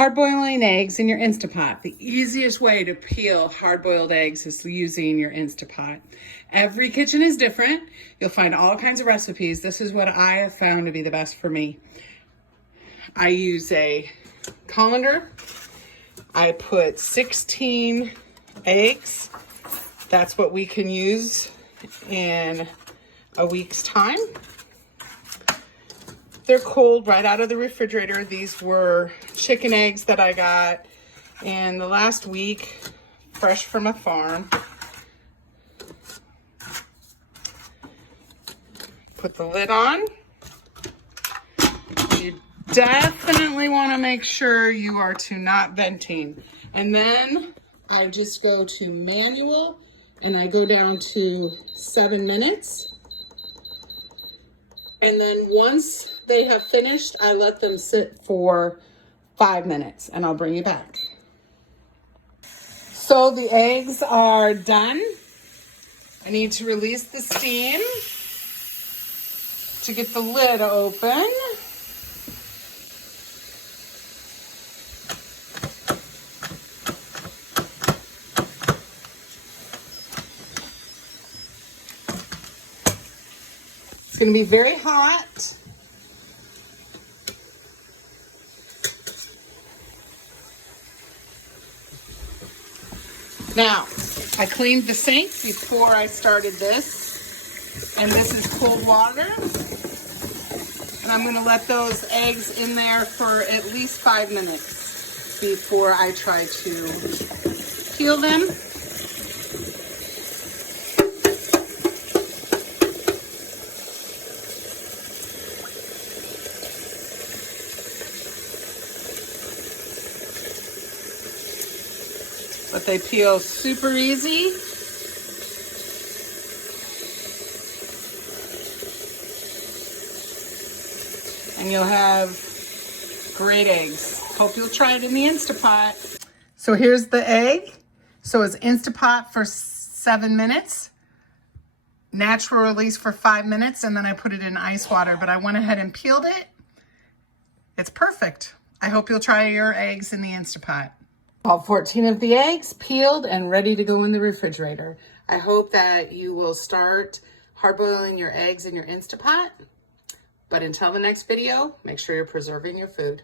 Hard-boiling eggs in your Instapot. The easiest way to peel hard-boiled eggs is using your Instapot. Every kitchen is different. You'll find all kinds of recipes. This is what I have found to be the best for me. I use a colander. I put 16 eggs. That's what we can use in a week's time. They're cold right out of the refrigerator. These were chicken eggs that I got in the last week, fresh from a farm. Put the lid on. You definitely want to make sure you are not venting. And then I just go to manual and I go down to 7 minutes. And then once they have finished, I let them sit for 5 minutes and I'll bring you back. So the eggs are done. I need to release the steam to get the lid open. It's going to be very hot. Now, I cleaned the sink before I started this, and this is cold water. And I'm going to let those eggs in there for at least 5 minutes before I try to peel them. But they peel super easy. And you'll have great eggs. Hope you'll try it in the Instapot. So here's the egg. So it's Instapot for 7 minutes, natural release for 5 minutes, and then I put it in ice water, but I went ahead and peeled it. It's perfect. I hope you'll try your eggs in the Instapot. All 14 of the eggs peeled and ready to go in the refrigerator. I hope that you will start hard-boiling your eggs in your Instapot. But until the next video, make sure you're preserving your food.